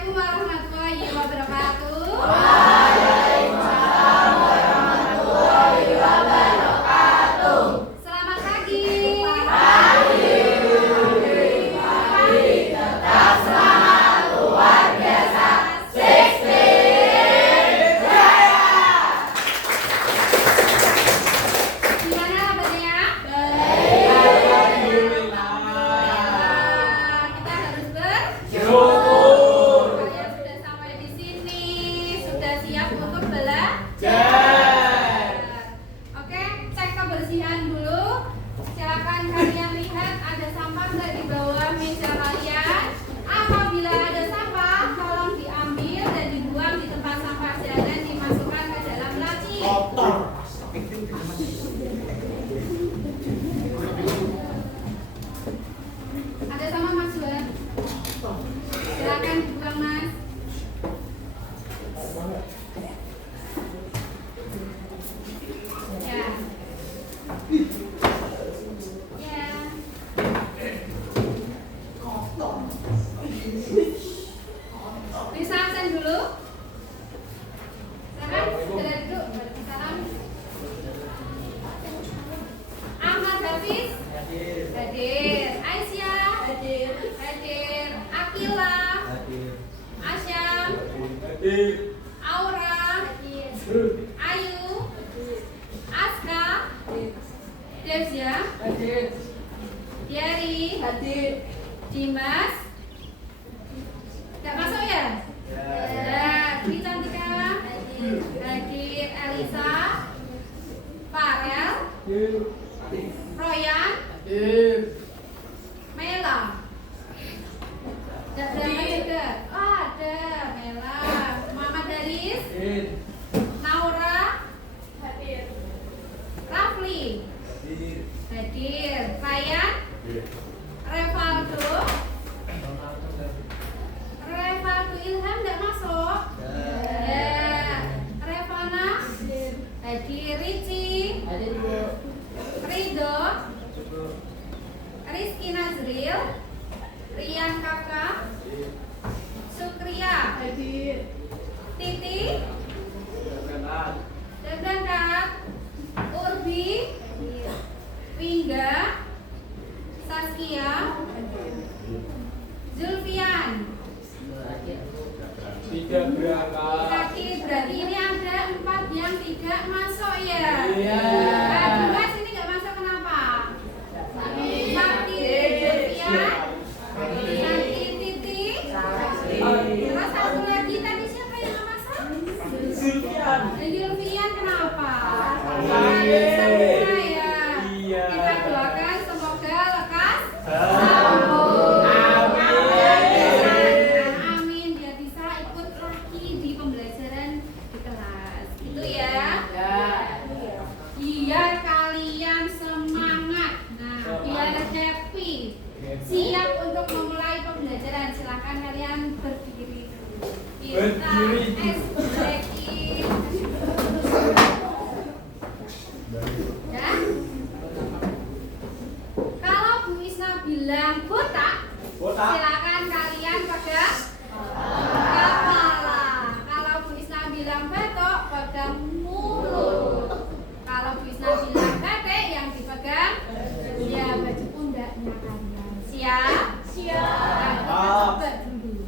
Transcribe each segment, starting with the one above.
Assalamualaikum warahmatullahi wabarakatuh. Waalaikumsalam warahmatullahi wabarakatuh. Selamat pagi. Pagi tetap semangat luar biasa. 16 Jaya. Gimana kabarnya? Kita harus Syukur. Kalian sudah sampai di sini, sudah siap untuk belajar. Oke, cek kebersihan dulu. Silakan kalian lihat ada sampah nggak di bawah meja kalian. Apabila ada sampah, tolong diambil dan dibuang di tempat sampah. Jangan dimasukkan ke dalam laci. Ada sama Mas Juan? Silakan dibuang Mas. Ya. Ya. Bisa absen dulu. Silakan segera duduk. Waalaikumsalam. Ahmad Hafiz hadir. Aisyah hadir. Akila, Asyam, Aura, Ayu, Aska, Devja, Diary, Dimas. Gak masuk ya? Ya, Dwi Cantika hadir. Elisa, Farel, Royan, Mela. Gak ada juga. Oh, ada Mela. Muhammad Daris, Naura, Rafli hadir. Ryan, Revaldo Ilham gak masuk. Ya. Revana hadir. Ricci, Ridho, Rizky Nazril, Rian Kakak, Sukria, Titi, dan berangkat. Urbi, Wingga, Saskia, Zulfian. Tidak berangkat. Berarti ini ada 4 yang tidak masuk ya. Iya. Nah, 2 sini nggak masuk kenapa? Sakti, Zulfian, Sakti, Titi. Terus satu lagi tadi siapa yang nggak masuk? Zulfian. Zulfian kenapa? Iya. Sempurna ya. Iya. Kita doakan semoga lekas Sambung. Amin. Biar bisa ikut lagi di pembelajaran di kelas. Gitu ya. Biar kalian semangat. Nah, biar happy. Siap untuk memulai pembelajaran. Silakan kalian berdiri. Kita breaking. Ya. Kalau Bu Isna bilang botak, silakan kalian pegang kepala. Kalau Bu Isna bilang batok, pegang mulut. Kalau Bu Isna bilang batik, yang dipegang ya baju pundaknya kalian. Siap? Nah, kita coba dulu.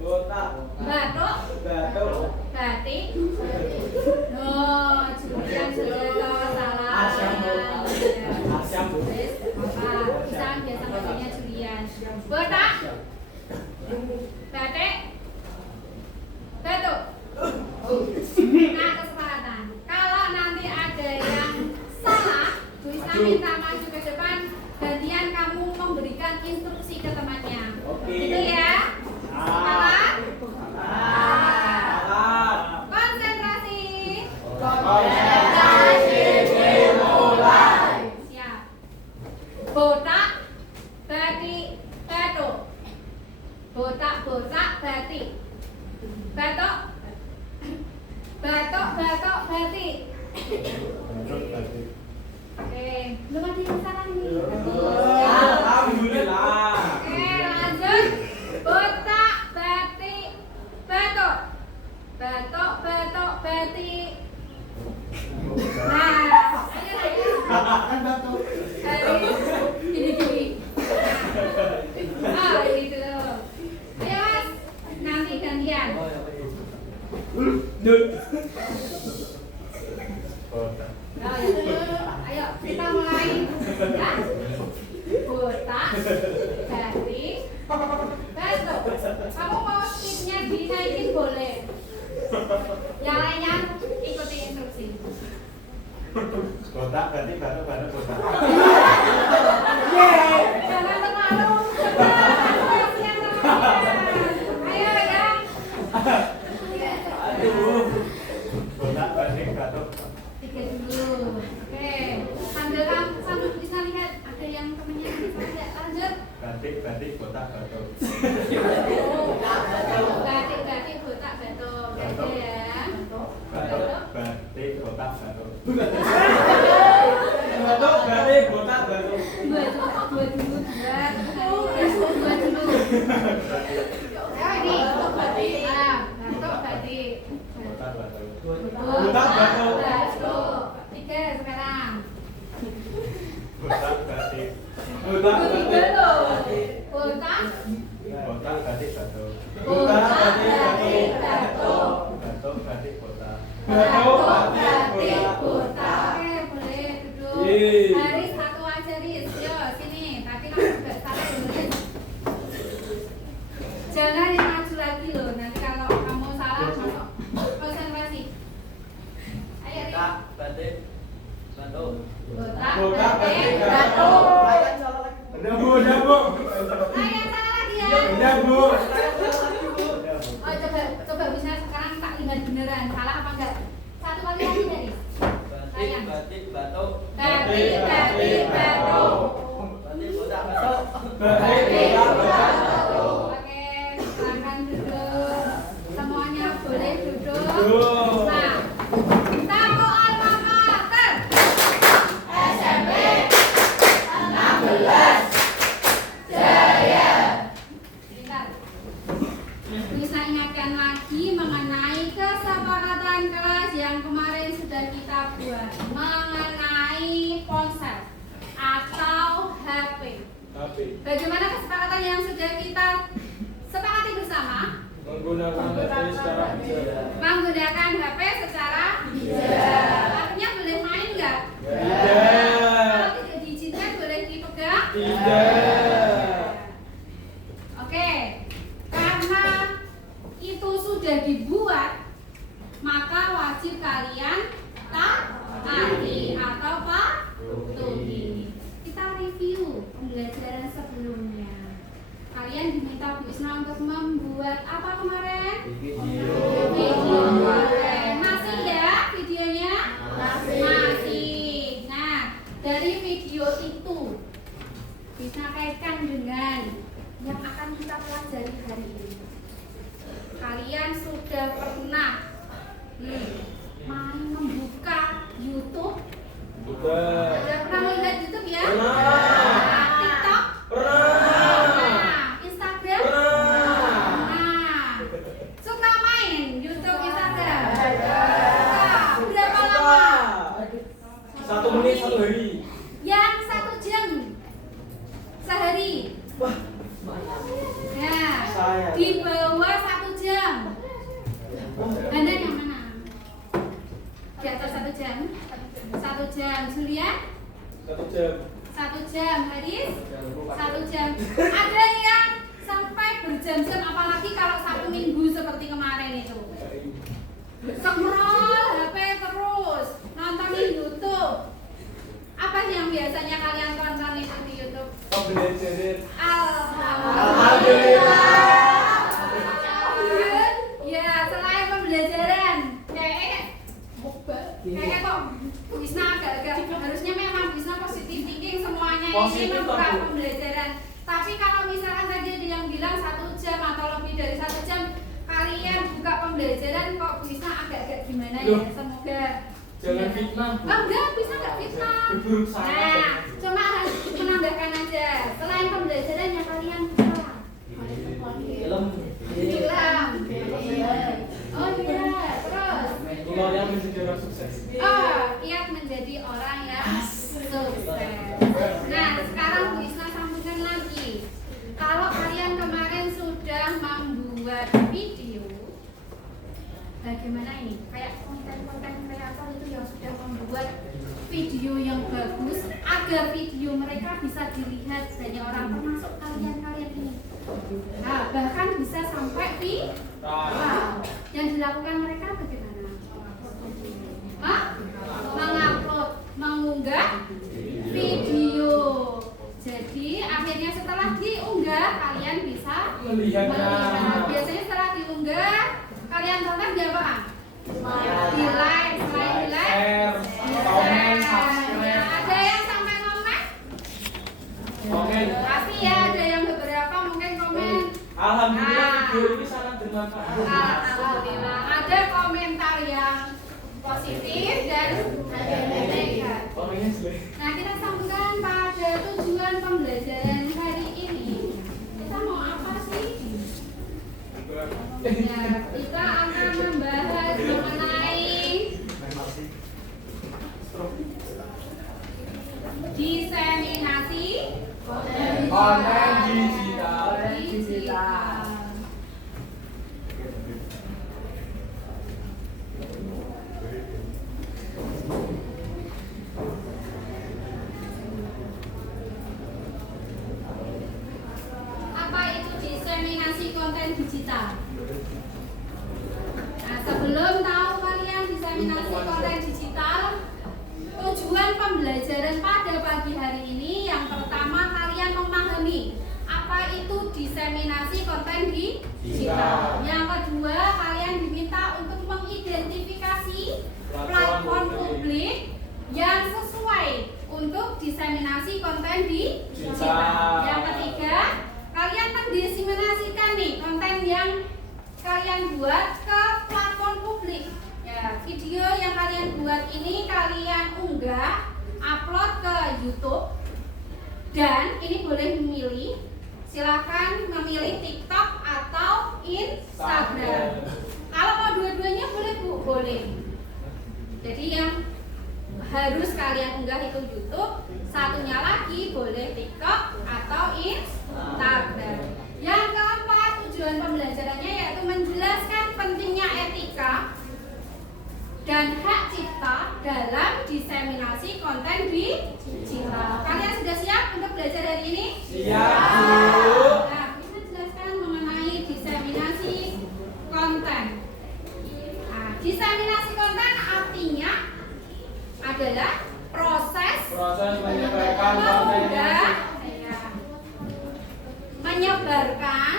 Botak, batok, batik. No, Julian sudah salah. Bisa biasa bacanya Julian. Botak, batik, batuk. Nah, kesempatan. Kalau nanti ada yang salah, Bu Isna minta maju ke depan. Gantian kamu memberikan instruksi ke temannya. Gitu ya. Semangat. Konsentrasi. Siap. Botak, batik, batuk. Botak, batik. Batok. Batik. Oke, belum ada yang salah nih. Alhamdulillah. Oke, lanjut. Botak. Ayo kita mulai ya. Botak, garing, batuk. Kamu mau speednya dinaikin boleh. Yang lainnya ikuti instruksi. Botak, garing, batuk, botak. Jangan terlalu cepat. Ayo ya. Aduh. Botak, garing, batuk. Tiga dulu. Oke. Sambil bisa lihat ada yang temennya ada. Lanjut. Batik, botak, batuk. Batik, botak, batuk. Oke ya. Batik, botak, batuk. Batuk, garing, botak, batuk. Dua dulu. Ini batuk, batik. Batuk, batik. Botak, batuk. Botak, batuk. Batuk. Tiga sekarang. Botak, batik. Botak, batik. Botak. Botak, batik, batuk. Botak, batik, batuk. Batuk, batik, botak. Batuk, batik, botak. Oke, boleh duduk. Yeay. Haris satu aja, Riz. Yo, sini. Tadi kamu juga salah dulu, Riz. Jangan yang maju lagi loh. Nanti kalau kamu salah masuk konsentrasi. Ayo, Riz. Batik, batuk. Botak, Botak, batik, batik, batuk. Udah bu, udah bu. Ayo, salah lagi ya. Udah bu. Oh, coba bisa sekarang tak lihat beneran. Salah apa enggak? Satu kali lagi, Riz. Batik, batik, batuk. Batik, batik, batuk. Batik, botak, batuk. Batik, botak, batuk. Oke, silakan duduk. Semuanya boleh duduk. Duduk. Nah, tamu alma mater. SMP 16 Jaya. Sebentar. Bisa ingatkan lagi mengenai kesepakatan kelas yang kemarin sudah kita buat mengenai ponsel atau HP. Tapi Bagaimana kesepakatan yang sudah kita sepakati bersama? menggunakan HP secara bijak. Menggunakan HP secara bijak. Artinya boleh main nggak? Tidak. Kalau tidak diizinkan boleh dipegang? Tidak. Oke, karena itu sudah dibuat, maka wajib kalian taati atau patuhi. Kita review pembelajaran sebelumnya. Kalian diminta Bu Isna untuk membuat apa kemarin? Video. Masih ya videonya? Masih. Nah, dari video itu bisa kaitkan dengan yang akan kita pelajari hari ini. Kalian sudah pernah main membuka YouTube? Sudah. Sudah pernah melihat YouTube ya? Pernah. TikTok? Pernah. Nah, Instagram? Pernah. Nah, suka main YouTube, Instagram? Suka. Berapa lama? 1 menit 1 hari. Yang 1 jam sehari. Wah, Nah, Saya. di bawah 1 jam. Anda yang mana? Di atas 1 jam? 1 jam. Julia? 1 jam. 1 jam. Haris? 1 jam. Ada yang sampai berjam-jam, apalagi kalau Sabtu Minggu seperti kemarin itu. Scroll HP terus, nontonin YouTube. Apa yang biasanya kalian tonton itu di YouTube? Pembelajaran. Alhamdulillah. Ya, selain pembelajaran, kayaknya kok Bu Isna agak-agak harusnya memang Bu Isna positif thinking semuanya ini Positif, membuka Bu. pembelajaran. Tapi kalau misalkan tadi ada yang bilang 1 jam atau lebih dari 1 jam kalian buka pembelajaran, kok Bu Isna agak-agak gimana ya? Loh. Semoga Jangan fitnah, Bu. enggak, bisa nggak fitnah. Berburuk sangka. Nah, cuma harus menambahkan aja. Selain pembelajaran yang kalian buka, Film. film. Oh iya, terus. Kalau yang menjadi orang sukses. Kiat menjadi orang yang sukses. Nah, sekarang Bu Isna sambungkan lagi. Kalau kalian kemarin sudah membuat video, bagaimana ini? Kayak konten-konten kreator itu yang sudah membuat video yang bagus agar video mereka bisa dilihat banyak orang, termasuk kalian-kalian ini. Nah, bahkan bisa sampai viral. Yang dilakukan mereka bagaimana? Mengupload, mengunggah video. Jadi akhirnya setelah diunggah kalian bisa Melihat. Biasanya setelah diunggah kalian tonton di apa? Di like, selain di like, Share, komen, subscribe. Ada yang sampai komen? Komen. Pasti ya, ada yang beberapa mungkin komen. Alhamdulillah video ini sangat bermanfaat. Alhamdulillah. Ada komentar yang positif dan ada yang negatif. Komennya jelek. Nah, kita sambungkan pada tujuan pembelajaran hari ini. Kita mau apa sih? Ya, kita akan membahas mengenai diseminasi Konten digital. Apa itu diseminasi konten digital? Nah, sebelum tahu kalian diseminasi konten digital, tujuan pembelajaran pada pagi hari ini yang pertama kalian memahami apa itu diseminasi konten digital. Yang kedua, kalian diminta untuk mengidentifikasi platform publik yang sesuai untuk diseminasi konten digital. Yang ketiga, kalian mendiseminasikan nih konten yang kalian buat ke platform publik. Ya, video yang kalian buat ini kalian unggah, upload ke YouTube, dan ini boleh memilih. Silahkan memilih TikTok atau Instagram. Kalau mau dua-duanya boleh Bu, boleh. Jadi yang harus kalian unggah itu YouTube, satunya lagi boleh TikTok atau Instagram. Yang keempat, tujuan pembelajarannya yaitu menjelaskan pentingnya etika dan hak cipta dalam diseminasi konten digital. Kalian sudah siap untuk belajar hari ini? Siap, Bu. Nah, kita jelaskan mengenai diseminasi konten. Nah, diseminasi konten artinya adalah proses menyebarkan konten yang menyebarkan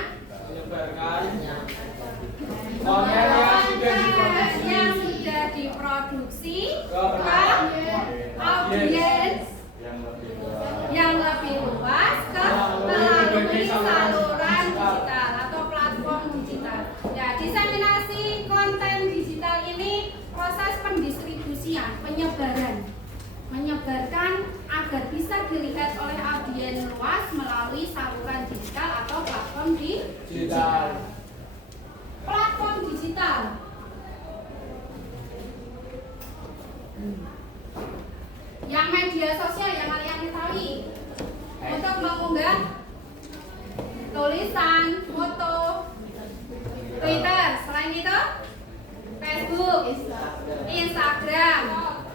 konten yang sudah diproduksi ke audiens yang lebih luas melalui saluran digital atau platform digital. Ya, diseminasi konten digital ini proses pendistribusian, menyebarkan agar bisa dilihat oleh audiens luas melalui saluran digital atau platform digital. Platform digital. Yang media sosial yang kalian ketahui untuk mengunggah tulisan, foto, Twitter, selain itu Facebook, Instagram,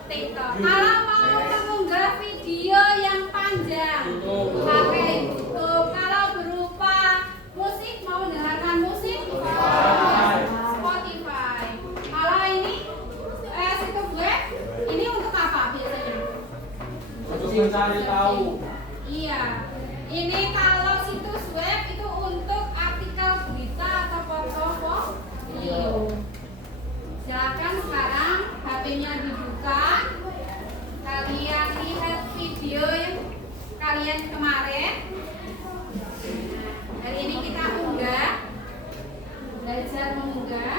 TikTok. Kalau mau mengunggah video yang panjang, pakai YouTube. Kalau berupa musik, mau mendengarkan musik, Spotify. Kalau ini situs web, ini untuk apa biasanya? untuk mencari tahu. Iya, ini kalau situs web itu untuk artikel berita atau portofolio. Silakan sekarang HP-nya dibuka. Kalian lihat video yang kalian kemarin. Nah, hari ini kita unggah, belajar mengunggah.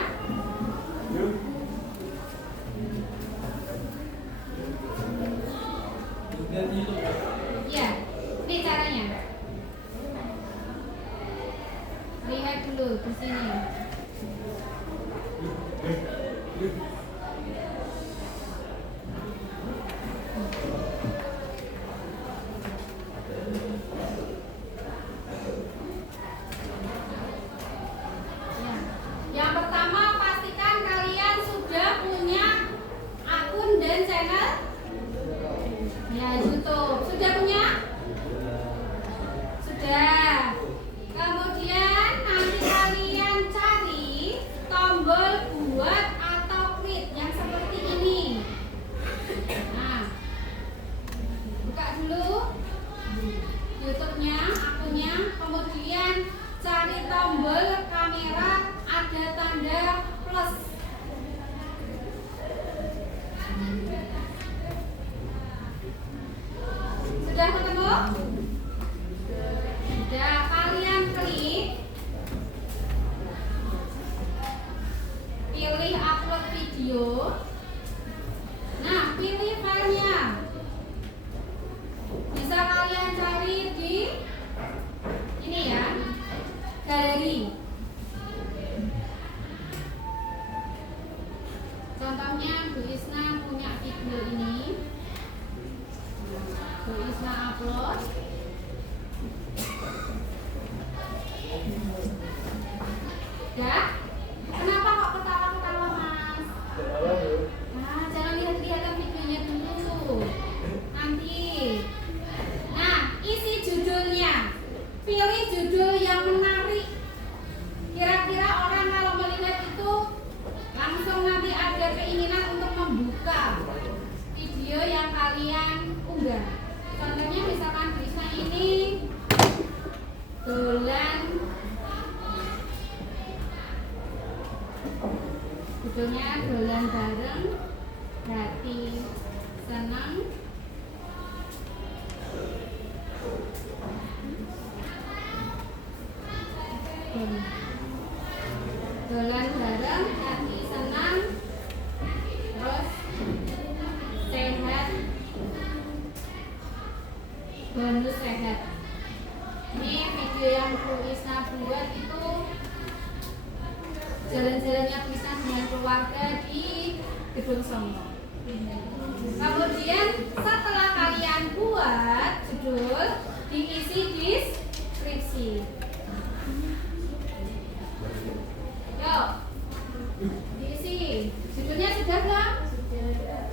Ya, ini caranya. Lihat dulu di sini. Ya. Yang pertama, pastikan kalian tombol kamera ada tanda plus. Sudah ketemu? Sudah, kalian klik, pilih upload video. Nah, pilih filenya. Bisa kalian cari di ini ya, galeri. Contohnya Bu Isna punya video ini, Bu Isna upload. Ya, kenapa kok ketawa-ketawa Mas? Nah, jangan lihat-lihatan videonya dulu. Nanti. Nah, isi judulnya. Pilih judul yang menarik. Kira-kira orang kalau melihat itu langsung nanti ada keinginan untuk membuka video yang kalian unggah. Contohnya misalkan Krisna ini dolan, judulnya dolan bareng hati senang dolan bareng hati senang terus sehat bonus sehat. Ini video yang Bu Isna buat itu jalan-jalannya Bu Isna dengan keluarga di Gedung Songo. Kemudian setelah kalian buat judul, diisi deskripsi. Yuk, diisi judulnya sudah belum?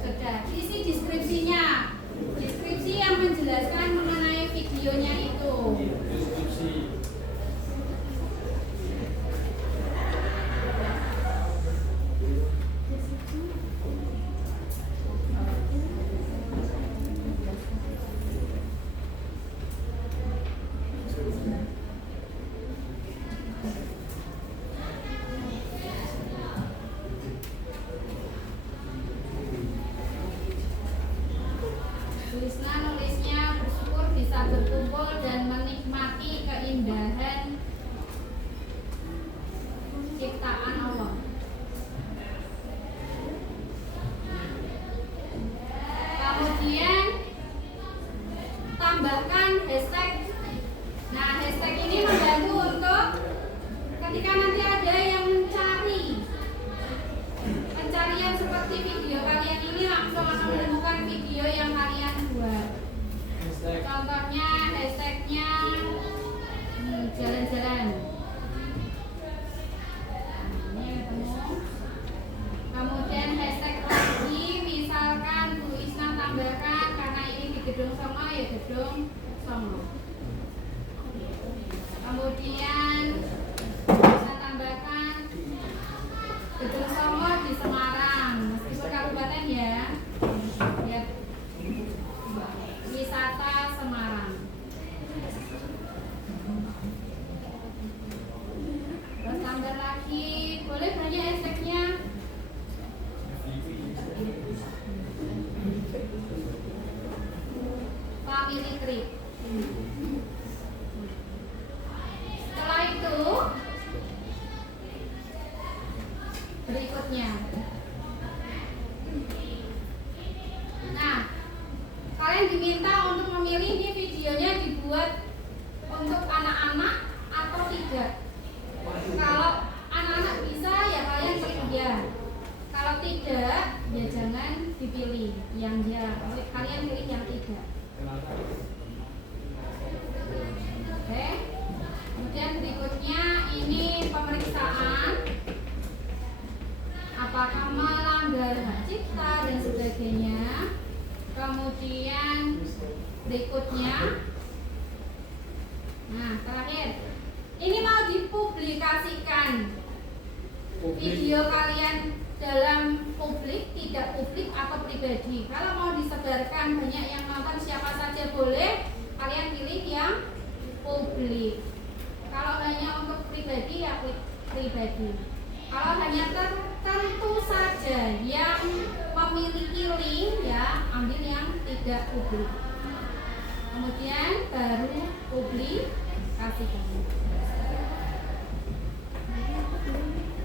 Sudah. Diisi deskripsinya. Deskripsi yang menjelaskan mengenai videonya itu. Deskripsi. Krisna nulisnya bersyukur bisa berkumpul dan menikmati keindahan ciptaan Allah. Kemudian tambahkan hashtag. Nah, hashtag ini membantu untuk ketika nanti ada yang mencari pencarian seperti video kalian ini langsung akan menemukan video yang kalian buat. Contohnya hashtagnya jalan-jalan. Ini ketemu. Kemudian hashtag lagi, misalkan Bu Isna tambahkan karena ini di Gedung Songo ya Gedung Songo. Kemudian bisa tambahkan Gedung Songo di Semarang, meskipun kabupaten ya. Lihat wisata Semarang. Terus tambah lagi, boleh banyak hashtagnya. Family trip. Setelah itu berikutnya. Nah, kalian diminta untuk memilih ini videonya dibuat untuk anak-anak atau tidak. Kalau anak-anak bisa ya kalian klik ya. Kalau tidak ya jangan dipilih yang ya. Kalian pilih yang tidak. Oke. Kemudian berikutnya ini pemeriksaan apakah melanggar hak cipta dan sebagainya. Kemudian berikutnya, nah terakhir, ini mau dipublikasikan video kalian dalam publik, tidak publik atau pribadi. Kalau mau disebarkan banyak yang nonton siapa saja boleh, kalian pilih yang publik. Kalau hanya untuk pribadi ya pribadi. Kalau hanya tertentu saja yang memiliki link ya ambil yang tidak publik. Kemudian baru publikasikan.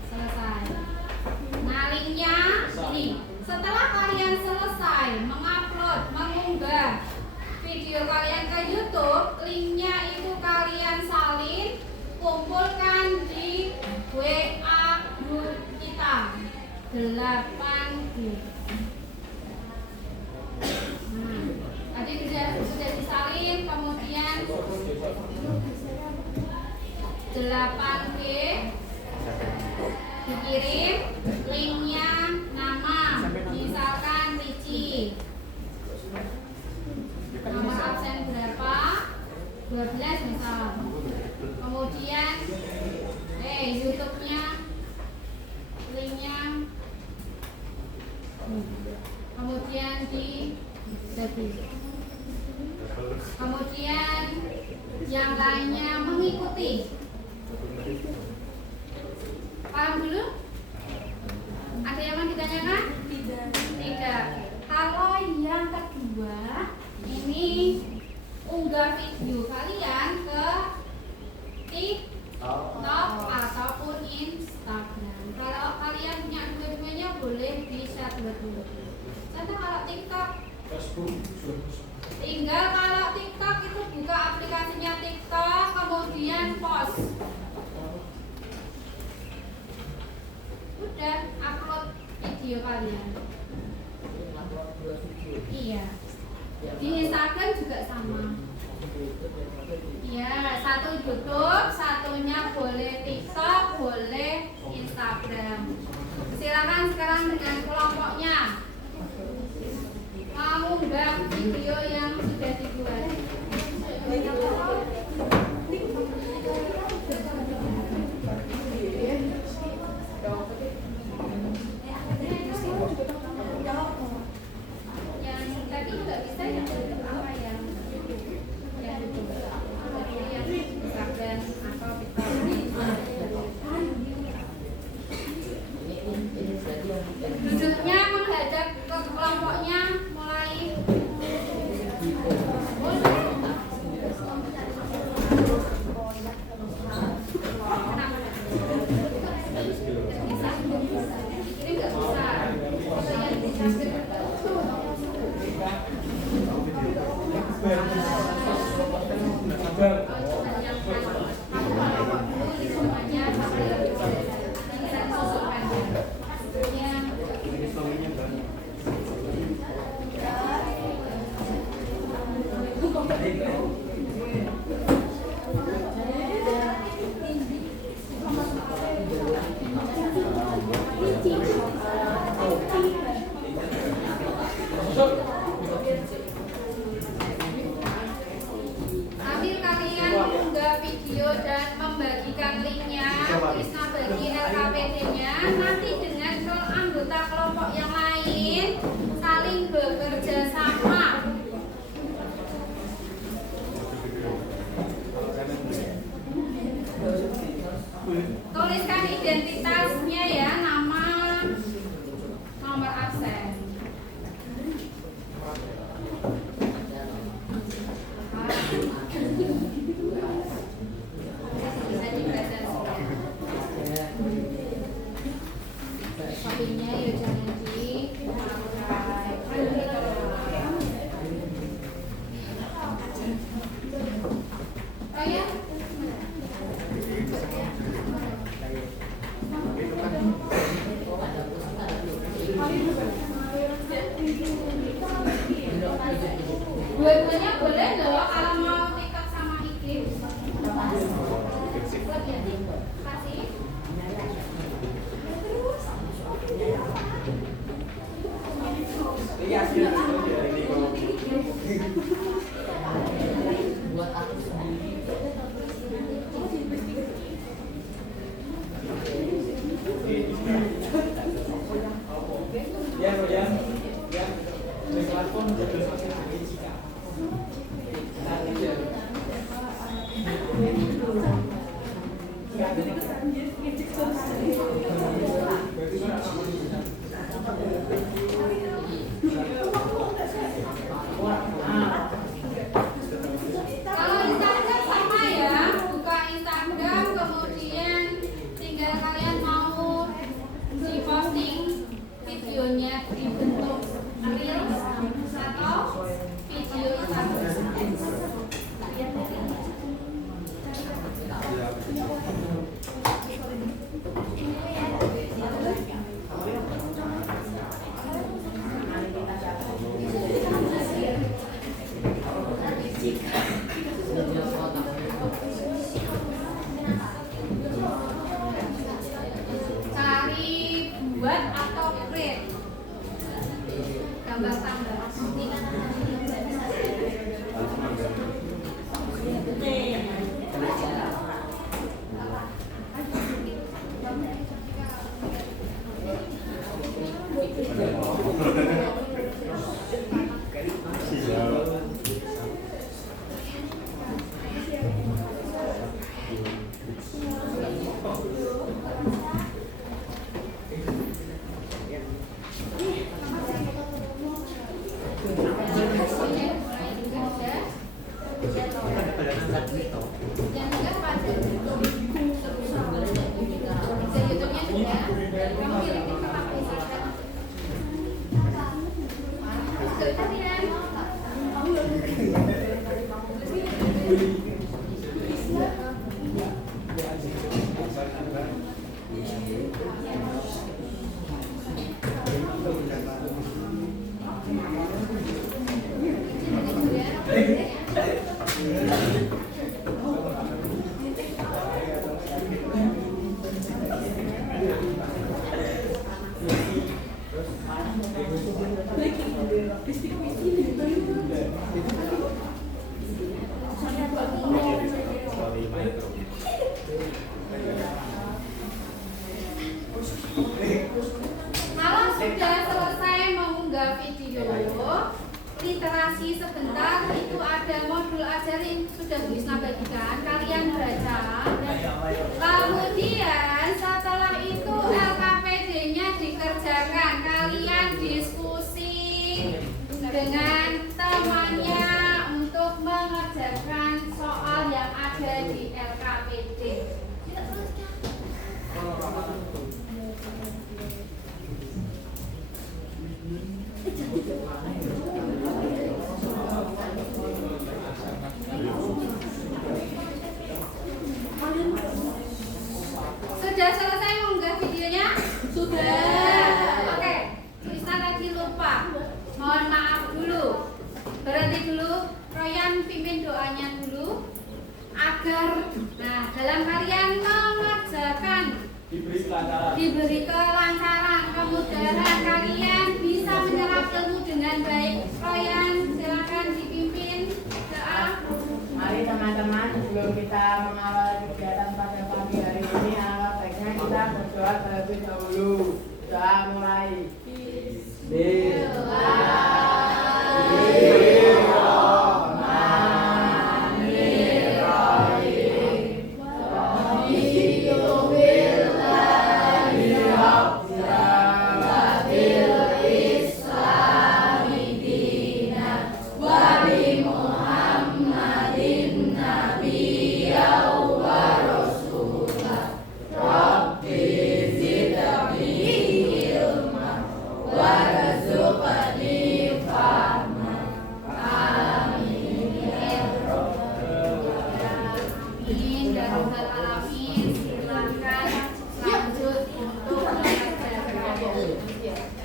Selesai. Nah linknya ini. Setelah kalian selesai mengupload, mengunggah video kalian ke YouTube, linknya itu kalian salin, kumpulkan di WA grup kita 8 grup. Nah, tadi sudah disalin, kemudian 8G dikirim linknya, nama misalkan Ricci, nomor absen berapa, 12 misal, kemudian YouTube-nya linknya, kemudian dibagi, kemudian yang lainnya mengikuti. Paham dulu? Ada yang mau ditanyakan? Tidak. Kalau yang kedua, ini unggah video kalian ke TikTok ataupun Instagram. Kalau kalian punya dua-duanya boleh di-share dulu. Contoh kalau TikTok, tinggal kalau TikTok itu buka aplikasinya TikTok, kemudian post. Udah upload video kalian. Iya. Di Instagram juga sama. Iya, satu YouTube, satunya boleh TikTok, boleh Instagram. Silakan sekarang dengan kelompoknya mengunggah video yang sudah dibuat. Yang tadi juga bisa yang apa yang Instagram atau duduknya menghadap ke kelompoknya, mulai ini nggak bisa. Sambil kalian mengunggah video dan membagikan linknya, Krisna bagi LKPD-nya, nanti dengan anggota kelompok yang lain saling bekerja sama. Tuliskan identitasnya ya, nama, nomor absen. Bisa dibaca kopinya ya, jangan dipakai. Oh ya. Itu kan Kalau Instagram sama ya, buka Instagram kemudian tinggal kalian mau diposting videonya dibentuk reels atau video Instagram. Cari buat atau create gambar tambah. Kalau sudah selesai mengunggah video, literasi sebentar itu ada modul ajarin sudah bisa bagikan, kalian baca. Kemudian setelah itu LKPD-nya dikerjakan, kalian diskusi dengan temannya untuk mengerjakan soal yang ada di LKPD. Sudah selesai mengunggah videonya? Sudah. Oke, tulisan tadi lupa. Mohon maaf dulu. Berhenti dulu. Royan pimpin doanya dulu agar dalam kalian mengerjakan diberi kelancaran, kemudahan, kalian bisa menyerap ilmu dengan baik. Royan silakan dipimpin doa. Mari teman-teman, sebelum kita mengawal kegiatan pada pagi hari ini, alangkah baiknya kita berdoa terlebih dahulu. Doa mulai.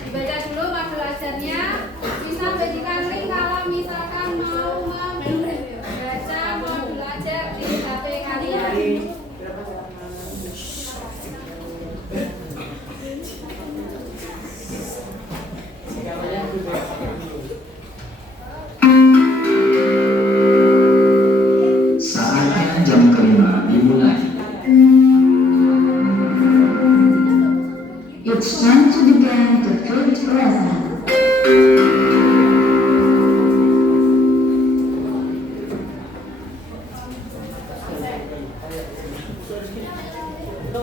Dibaca dulu modul ajarnya, bisa berikan link kalau misalkan mau membaca modul ajar di HP kalian. Saatnya jam kelima dimulai. It's time to begin the fifth lesson. Ya,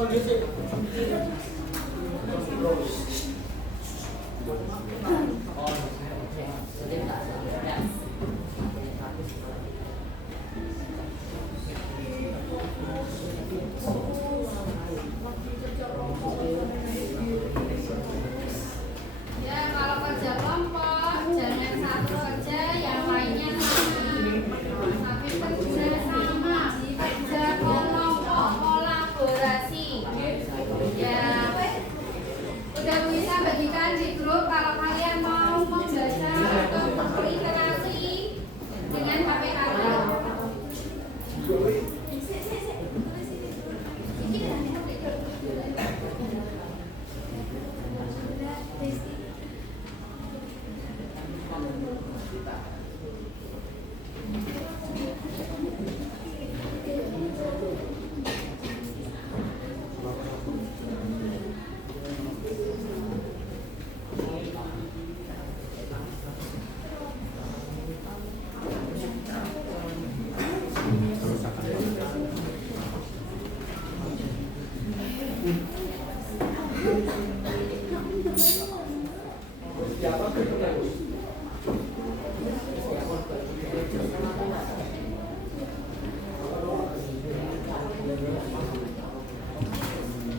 kalau kerja kelompok, jangan satu kerja, yang lainnya sama. Tapi kerja sama, kerja kelompok, kolaborasi. Ya, udah bisa bagikan di grup kalau kalian mau membaca atau berliterasi dengan HP kalian.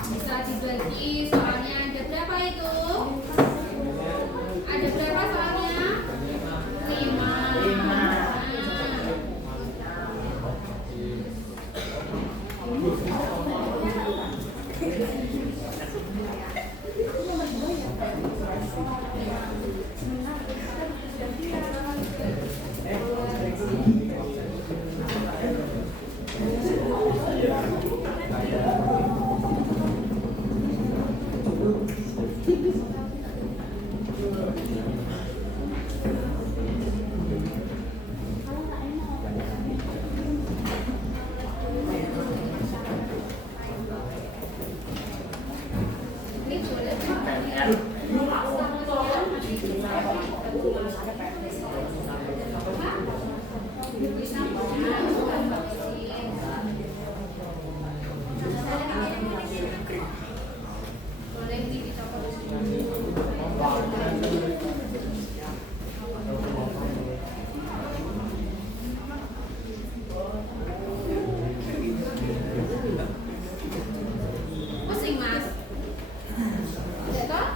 Bisa dibagi soalnya ada berapa itu? Ada berapa soalnya? 5. Pusing mas. Ada toh?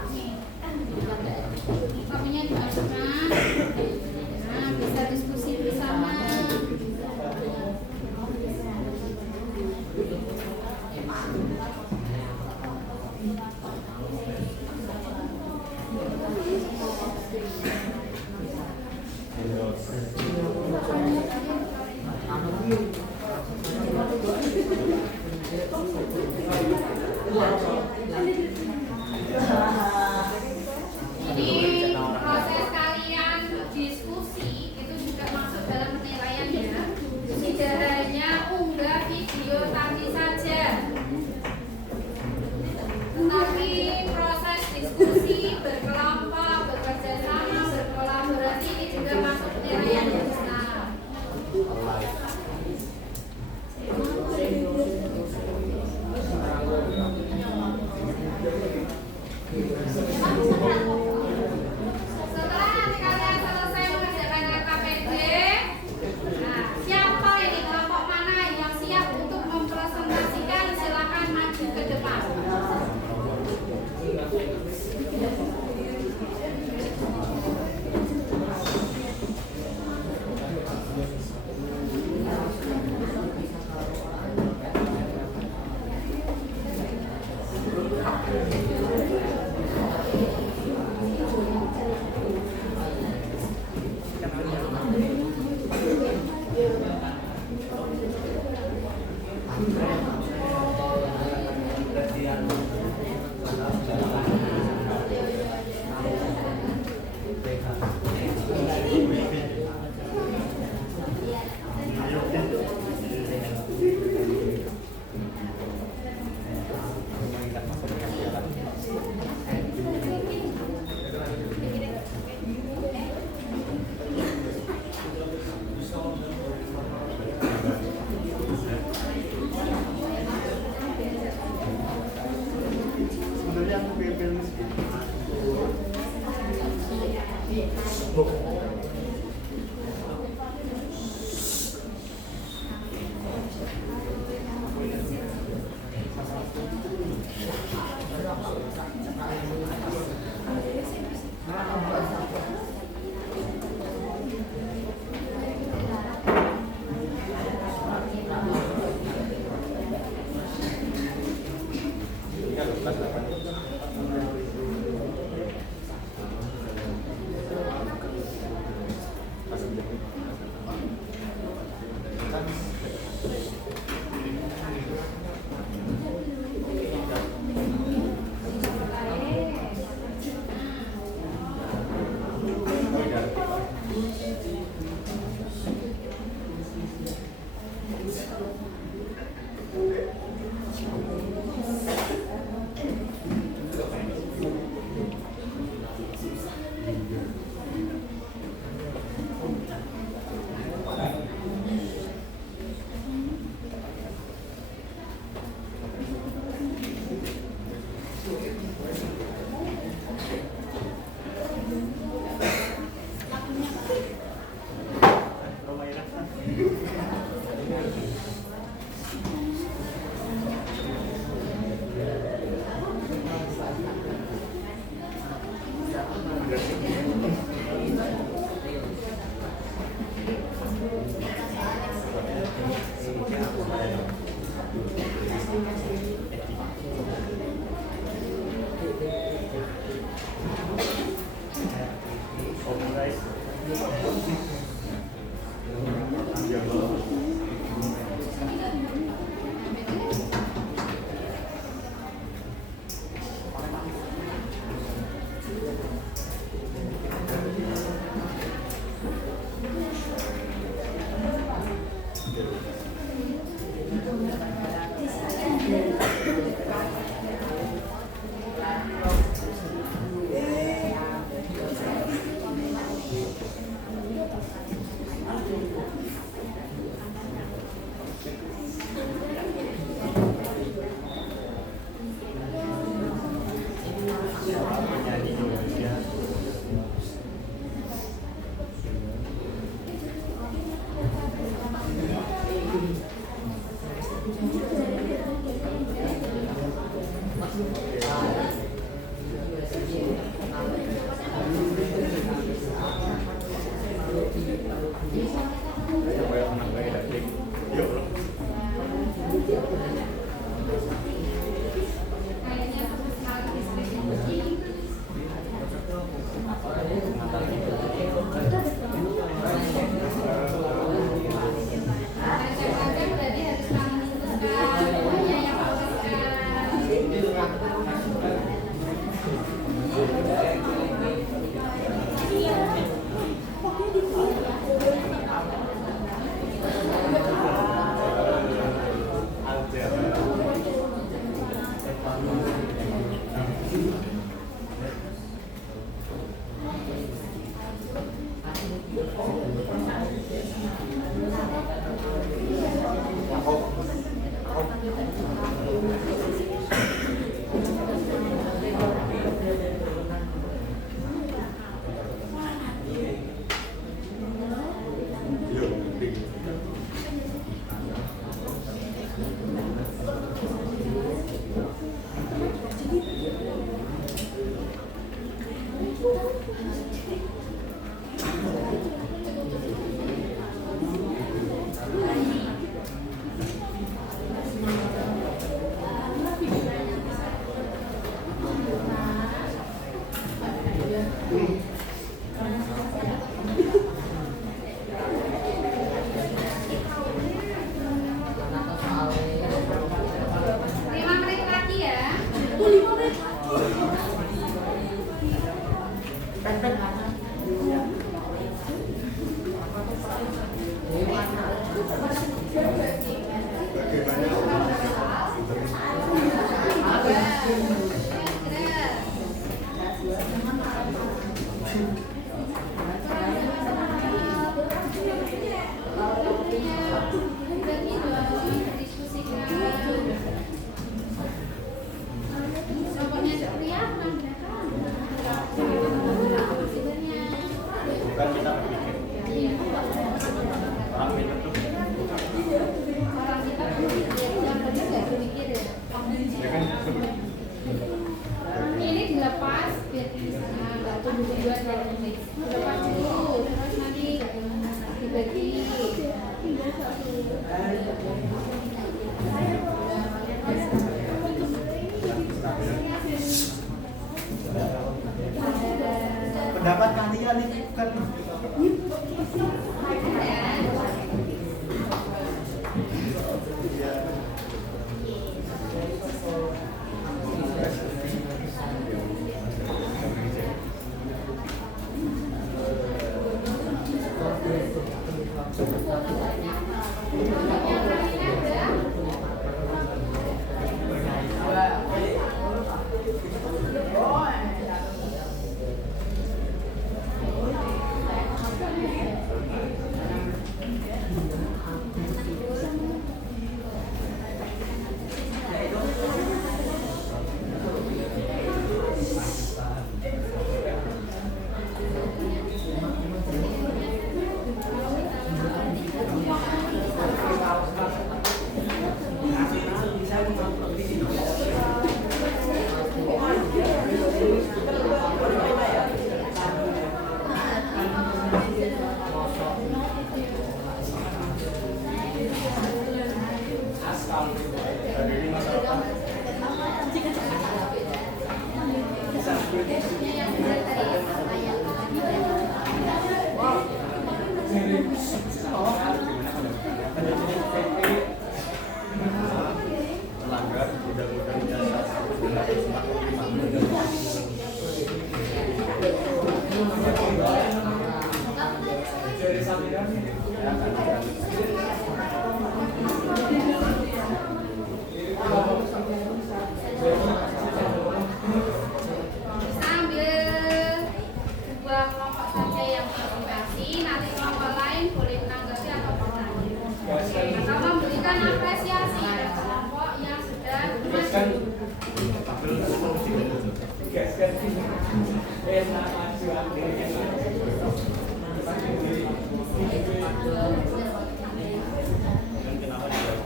Kopinya dimasukkan. Nah, bisa diskusi bersama. Ini proses kalian diskusi itu juga masuk dalam penilaian ya. Tidak hanya unggah video tadi saja, tetapi proses diskusi, berkelompok, bekerja sama, berkolaborasi ini juga masuk penilaian ya. Nah, Ini dilepas biar bisa tunggu dua menit. Dilepas dulu, terus nanti dibagi. Pendapat kalian ini kan melanggar undang-undang dasar 1945. Dari sambilan. Sambil dua kelompok saja yang partisipasi, nanti kelompok lain boleh menanggapi atau bertanya. Atau memberikan apresiasi pada kelompok yang sedang Tugaskan. Tugaskan. Enak aja. Kenapa dijaga?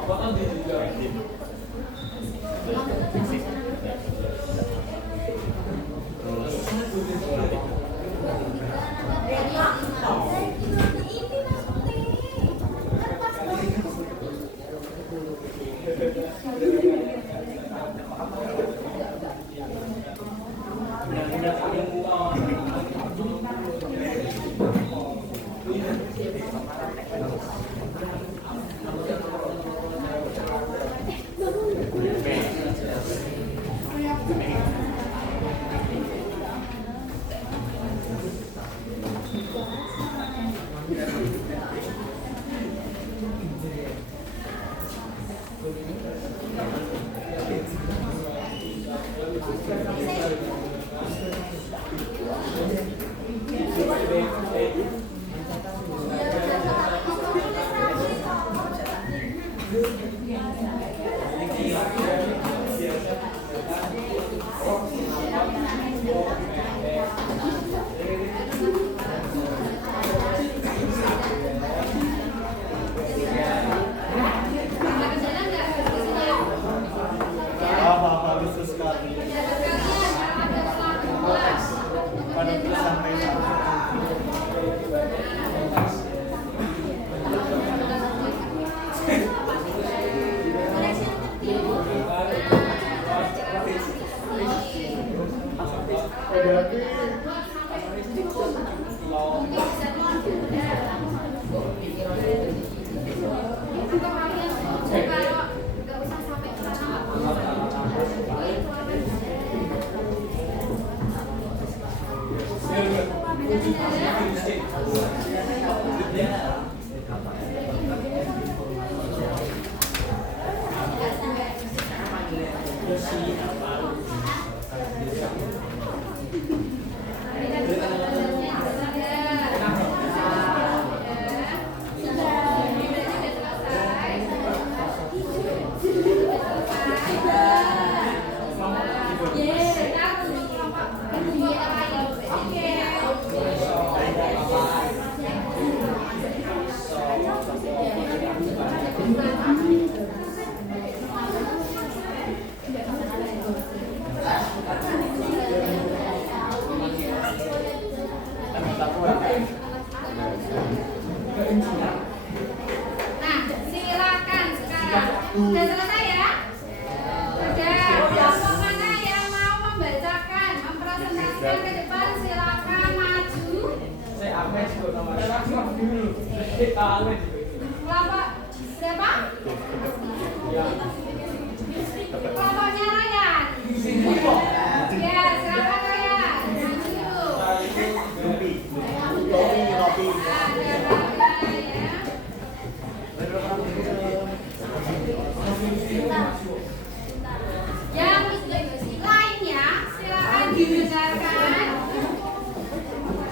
Apa kan juga? selesai ya? Sudah. Kelompok mana yang mau membacakan, mempresentasikan ke depan silakan maju. Saya Ahmed kok namanya langsung dulu. Kita Ahmed. Kelompok berapa? Ya. Kelompoknya Ryan. Sini kok. Ya, silakan Ryan. Maju. Robi. Robi. Ada berapa ya? Yang lainnya silakan didengarkan.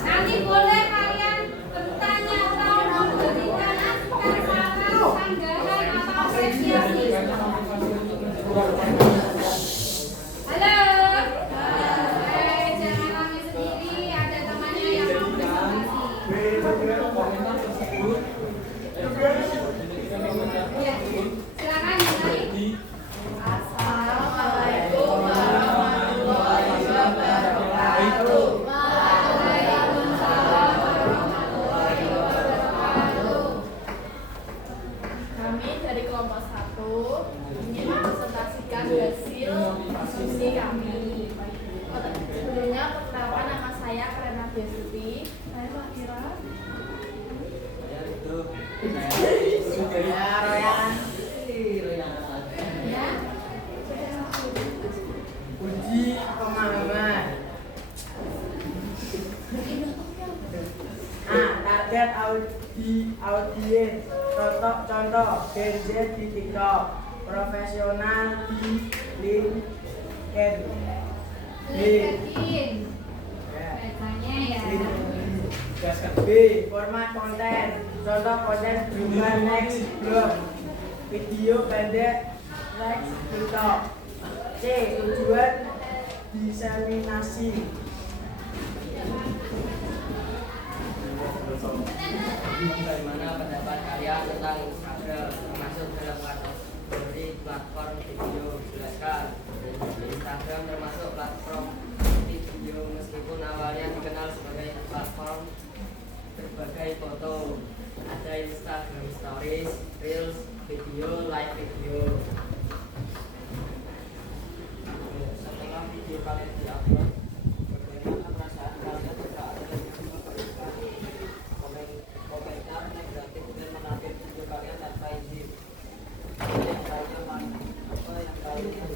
Nanti boleh kalian bertanya atau memberikan saran, tanggapan atau apresiasi. Halo. Jangan rame sendiri. Ada temannya yang mau presentasi. Komentar tersebut. Ya, silakan dimulai. Assalamualaikum warahmatullahi wabarakatuh. Waalaikumsalam warahmatullahi wabarakatuh. Kami dari kelompok 1 ingin mempresentasikan hasil diskusi kami. Sebelumnya perkenalkan, nama saya Karena Besuti. Saya Fakira. Saya itu. Ya, Royan. Ya. Uji pemahaman. Target audiens. Contoh Gen Z di TikTok, profesional di LinkedIn. LinkedIn. Ya. Bacanya ya. B. Format konten. Contoh konten berupa next blog, video pendek, next TikTok. C. Tujuan diseminasi. Bagaimana pendapat kalian tentang Instagram termasuk dalam kategori platform video? Jelaskan. Instagram termasuk platform video meskipun awalnya dikenal sebagai platform berbagai foto. Ada Instagram Stories, Reels, video, live video. Setelah video kalian diupload, bagaimana perasaan kalian jika ada yang memberikan komentar negatif dan mengambil video kalian tanpa izin? Apa yang kalian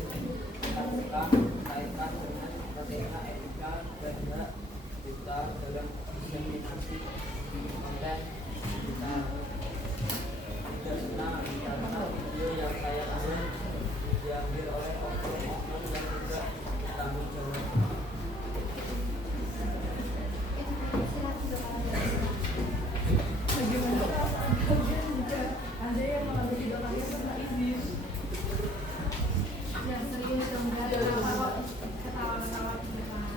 lakukan kaitan dengan etika, dan hak kita dalam diseminasi konten kita? Tidak senang karena video yang saya buat diambil oleh oknum-oknum yang tidak bertanggung jawab. Yang serius dong, nggak ada apa kok ketawa-ketawa di depan.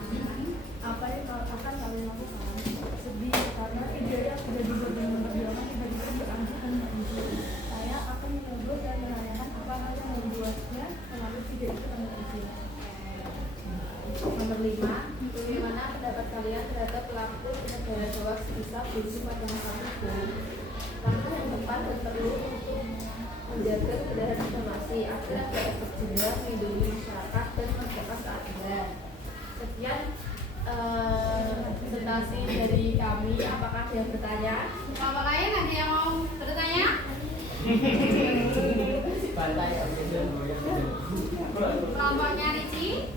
Apa yang akan kalian lakukan? Sedih karena video yang sudah dibuat dengan perjuangan tiba-tiba berakhir dan muncul. Saya akan mencoba dan menanyakan apa hal yang membuatnya melalui video itu muncul. Nomor 5. Bagaimana pendapat kalian terhadap pelaku penyebaran hoax sebesar isu pada masa itu? Langkah yang tepat dan perlu untuk menjaga kebenaran informasi agar ada efek jerah melindungi masyarakat dan menegakkan keadilan. Sekian presentasi dari kami. Apakah ada yang bertanya? Kelompok lain ada yang mau bertanya? Kelompoknya Ricci,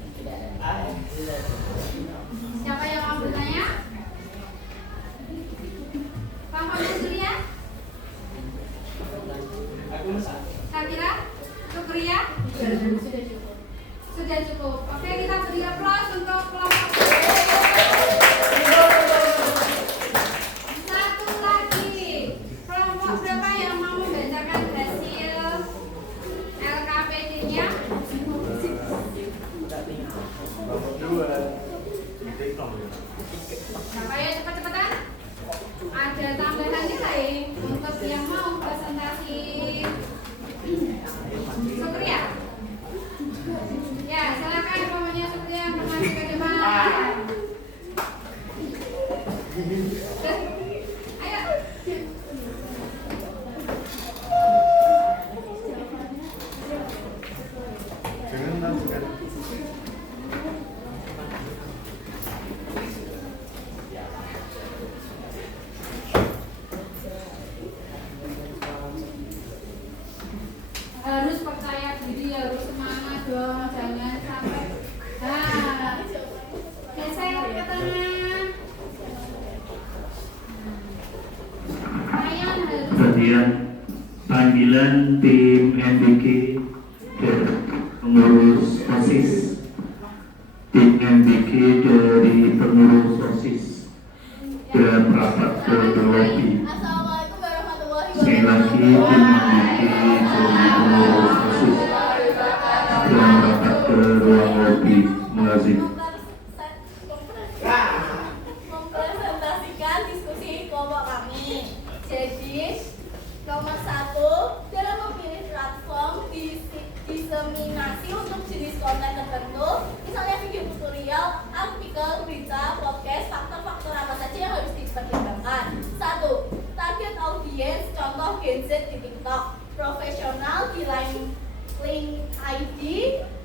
siapa yang mau bertanya? Kelompoknya Surya, Sakira, Sukriya, sudah cukup. Oke, kita beri aplaus untuk kelompok. Satu lagi, kelompok berapa yang mau membacakan hasil LKPD-nya? Nomor 2. TikTok. Siapa ya, cepat-cepatan? Ada tambahan nilai untuk yang mau presentasi. Sukriya. Ya, silakan kelompoknya Sukriya maju ke depan. Dengan lakukan. Harus percaya diri, harus semangat dong, jangan sampai geser ke tengah. Ayan harus Kemudian panggilan tim MBK dari pengurus OSIS. Tim MBK dari pengurus OSIS dan rapat ke lobby. Assalamualaikum warahmatullahi Sekali lagi tim MBK dari pengurus OSIS dan rapat ke ruang lobby. Terima kasih. Mempresentasikan diskusi kelompok kami. Jadi, nomor 1 dalam memilih platform diseminasi untuk jenis konten tertentu, misalnya video tutorial, artikel, berita, podcast, faktor-faktor apa saja yang harus dipertimbangkan. 1. Target audiens, contoh Gen Z di TikTok, profesional di Link ID,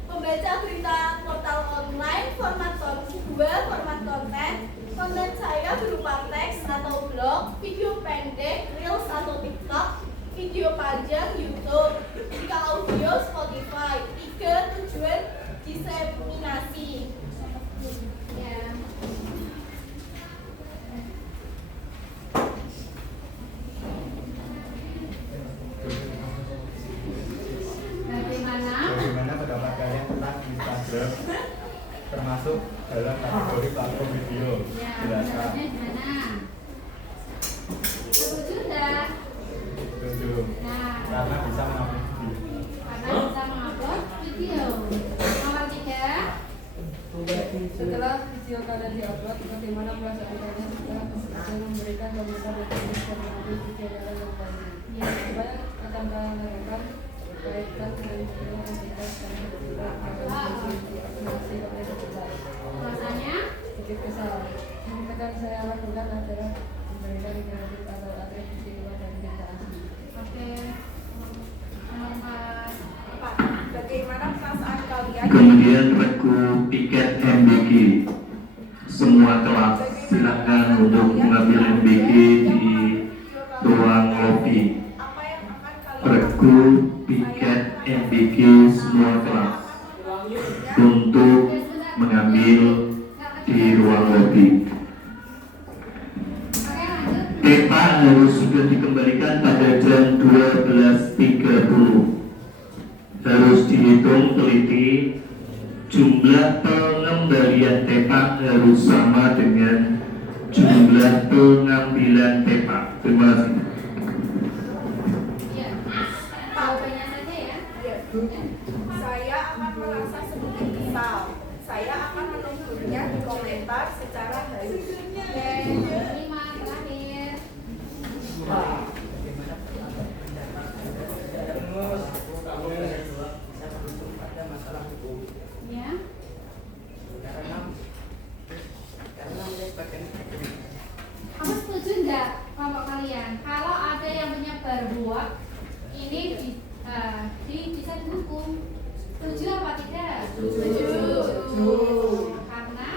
membaca berita portal online, format konten saya berupa teks atau blog, video pendek, reels atau TikTok, video panjang YouTube, jika audio Spotify. 3. Tujuan diseminasi. ya. Bagaimana pendapat kalian tentang Instagram termasuk dalam kategori platform video? Ya, Jelaskan. pendapatnya gimana? Setuju enggak? Setuju. Nah, Karena bisa mengupload video. karena bisa mengupload video. Nomor 3. Setelah video kalian diupload, bagaimana perasaan kalian setelah kemudian memberikan komentar dan tulis dan mengambil video kalian yang baru? Ya. Supaya akan kalian lakukan berkaitan dengan video yang kita dan berkaitan dengan diaplikasi oleh kita. Rasanya Sedikit kesal. Yang akan saya lakukan adalah memberikan grafik atau atribut video dan berita asli. oke. Nomor 4. Bagaimana perasaan kalian? Kemudian regu piket MBK. Semua kelas silakan untuk mengambil MBK di ruang lobby. Apa yang akan kalian Regu piket MBK semua kelas untuk mengambil di ruang lobby. Oke, lanjut. TEPA harus sudah dikembalikan pada jam 12.30. Harus dihitung teliti. Jumlah pengembalian TEPA harus sama dengan jumlah pengambilan TEPA. Terima kasih. Ya. Jawabannya saja ya. Saya akan merasa sedikit risau. Saya akan menunggunya di komentar secara halus. Oke, 5 terakhir. Bagaimana pendapat bisa berujung pada masalah hukum? Ya. Karena menyebabkan Kamu setuju enggak kelompok kalian? Kalau ada yang menyebar hoax, ini bisa dihukum. Setuju apa tidak? Setuju. Karena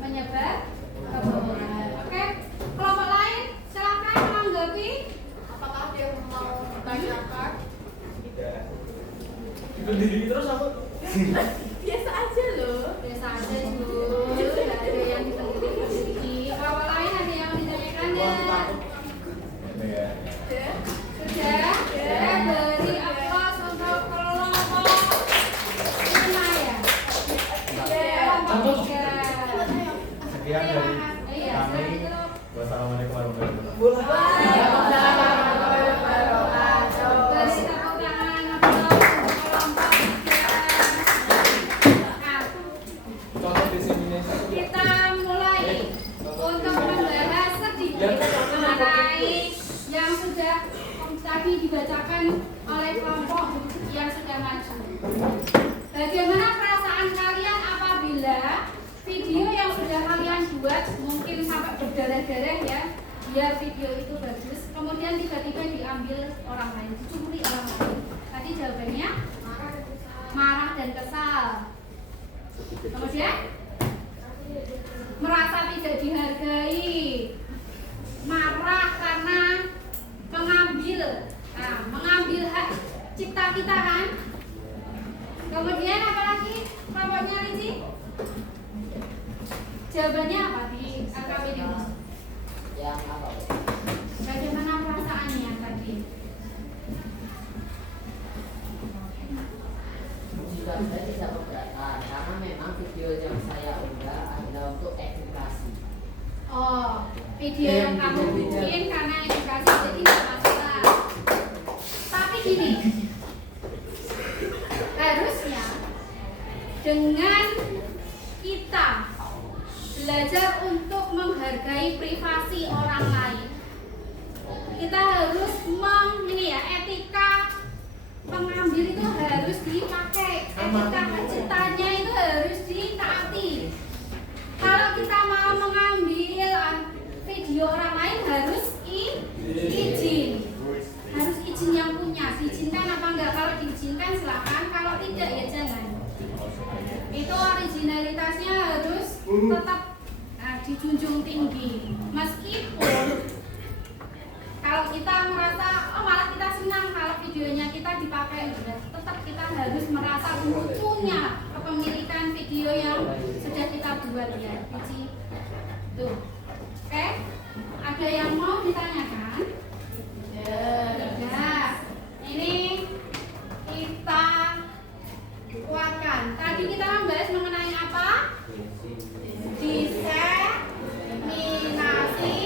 menyebar kebohongan. Oke, kelompok lain silakan menanggapi. Apakah dia mau bertanyakan? Berdiri terus aku. Biasa aja loh. Biasa aja Jul, nggak ada yang diteliti. Kelompok lain ada yang ditanyakan ya? Sudah? Saya beri aplaus untuk kelompok 5 ya. Kelompok 3. Sekian dari Iya, kami. saya itu. Wassalamualaikum warahmatullahi wabarakatuh. Beri tepuk tangan aplaus untuk kelompok 3. Nah, Contoh diseminasi. kita mulai untuk membahas sedikit mengenai yang sudah tadi dibacakan oleh kelompok yang sudah maju. Bagaimana perasaan kalian apabila video yang sudah kalian buat mungkin sampai berdarah-darah ya, biar video itu bagus, kemudian tiba-tiba diambil orang lain, dicuri orang lain. Tadi jawabannya dan kesal. Kemudian merasa tidak dihargai, marah karena mengambil hak cipta kita kan. Kemudian apa lagi kelompoknya Liji? Jawabannya apa di AKBD? Yang apa? Bagaimana perasaannya tadi? Juga saya tidak keberatan karena memang video yang saya unggah adalah untuk edukasi. Oh, video yang kamu bikin karena edukasi jadi tidak masalah. Tapi gini, harusnya dengan kita belajar untuk menghargai privasi orang lain, kita harus etika mengambil itu harus dipakai, etika penciptanya itu harus ditaati. Kalau kita mau mengambil video orang lain harus izin, harus izin yang punya. Diizinkan apa enggak? Kalau diizinkan silakan, kalau tidak ya jangan. Itu originalitasnya harus tetap dijunjung tinggi. Meskipun kalau kita merasa malah kita senang kalau videonya kita dipakai, tetap kita harus merasa punya kepemilikan video yang sudah kita buat ya. Tuh. Oke? Ada yang mau ditanyakan? Ya. Ini kita kuatkan. Tadi kita membahas mengenai apa? Diseminasi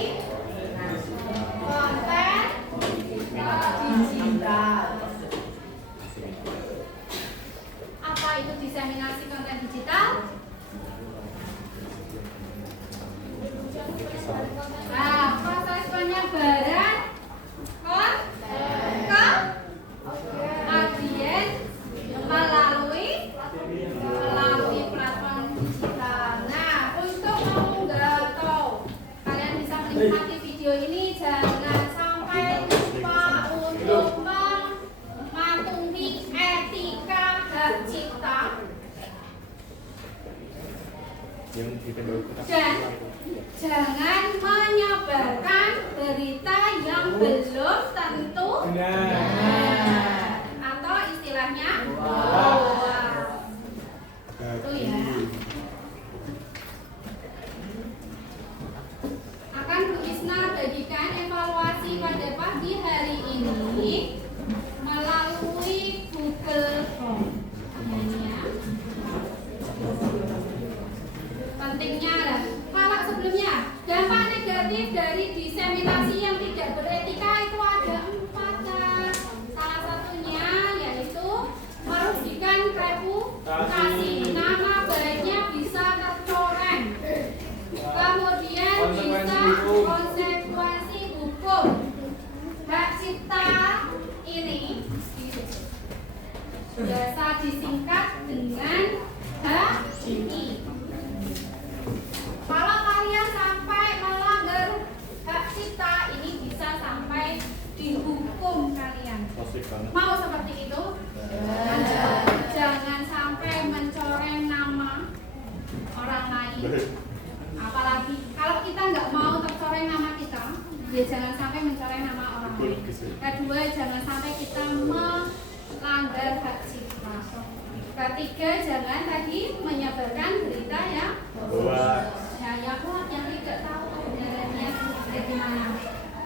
konten digital. Apa itu diseminasi konten digital? Nah, proses penyebaran konten ke audiens melalui platform digital. Nah, untuk memantau kalian bisa menikmati video ini, jangan sampai lupa untuk mematuhi etika hak cipta dan jangan menyebarkan berita yang belum tentu benar atau istilahnya hoax. Itu ya. Akan Bu Isna bagikan evaluasi pada pagi hari ini melalui Google Form. Ini ya. Pentingnya kalau sebelumnya dampak negatif dari diseminasi yang tidak beretika itu ada 4 kan. Salah satunya yaitu merugikan reputasi, nama baiknya bisa tercoreng, kemudian bisa konsekuensi hukum. Hak cipta ini biasa disingkat dengan HCI. Kalau kalian sampai melanggar hak cipta ini bisa sampai dihukum kalian. Mau seperti itu? Jangan sampai mencoreng nama orang lain. Apalagi kalau kita nggak mau tercoreng nama kita, ya jangan sampai mencoreng nama orang lain. Kedua, jangan sampai kita melanggar hak cipta. Ketiga, jangan tadi menyebarkan berita yang yang tidak tahu kebenarannya bagaimana.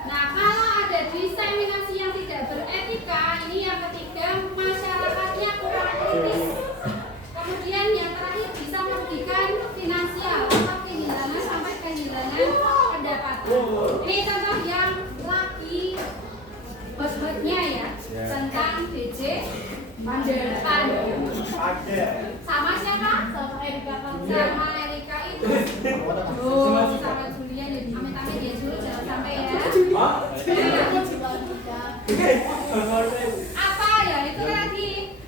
Nah, kalau ada diseminasi yang tidak beretika, ini yang ketiga, masyarakatnya kurang kritis. Kemudian yang terakhir bisa merugikan finansial atau kehilangan sampai kehilangan pendapatan. Ini contoh yang lagi bos-bosnya ya tentang DJ Pandai. Sama siapa? Sama Erika. Sama Erika itu. Sama Julian. Amit-amit ya Jul, jangan sampai ya. Apa ya itu tadi?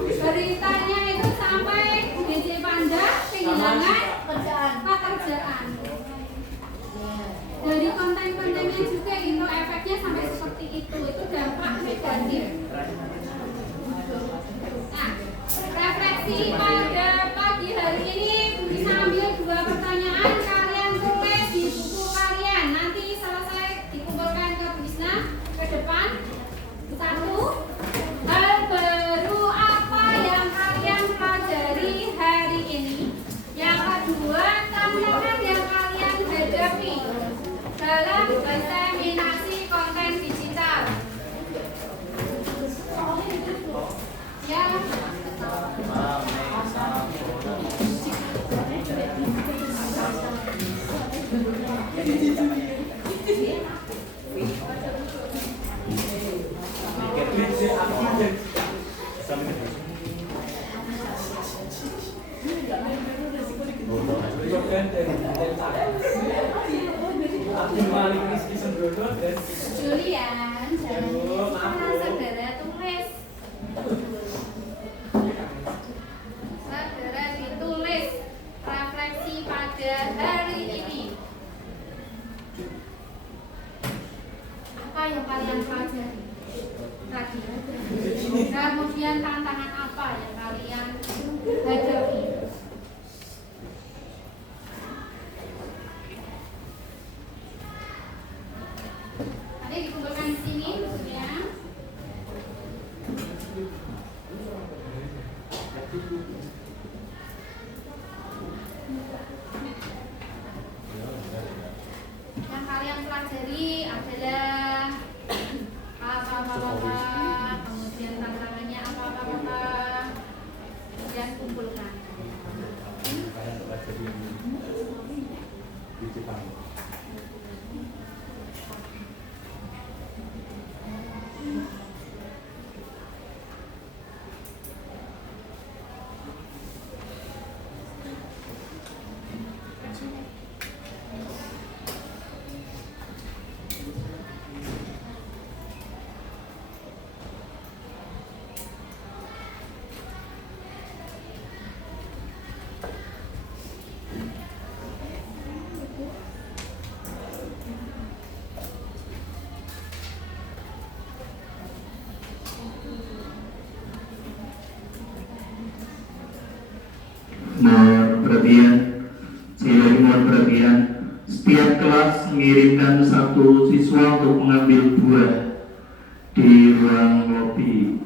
Beritanya itu sampai DJ Panda kehilangan pekerjaan. Dari konten-kontennya juga itu efeknya sampai seperti itu dampak negatif. Nah, referensi refleksi pada pagi hari ini, Bu Risna ambil 2 pertanyaan, kalian tulis di buku kalian. Nanti selesai dikumpulkan ke Bu Risna ke depan. 1. Hal baru apa yang kalian pelajari hari ini? Yang kedua, tantangan yang kalian hadapi dalam diseminasi konten digital. Ya. Julian, saudara tulis. Saudara ditulis refleksi pada hari ini. Apa yang kalian pelajari tadi? Kemudian tantangan apa yang kalian hadapi? Nanti dikumpulkan di sini, ya. Yang kalian pelajari adalah apa-apa, kemudian tantangannya apa-apa, kemudian kumpulkan. Kalian pelajari di Jepang. Mohon perhatian, mohon perhatian. Setiap kelas mengirimkan 1 siswa untuk mengambil buah di ruang lobi.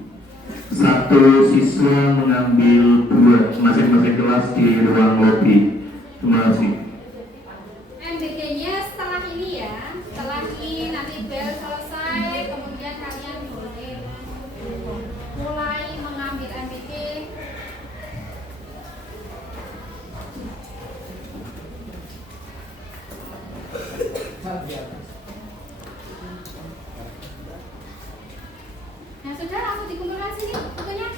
1 siswa mengambil buah masing-masing kelas di ruang lobi. Terima kasih. MBG-nya setelah ini ya, setelah ini nanti bel selesai, kemudian kalian boleh mulai mengambil MBG. Nah, sudah langsung dikumpulkan sini bukunya.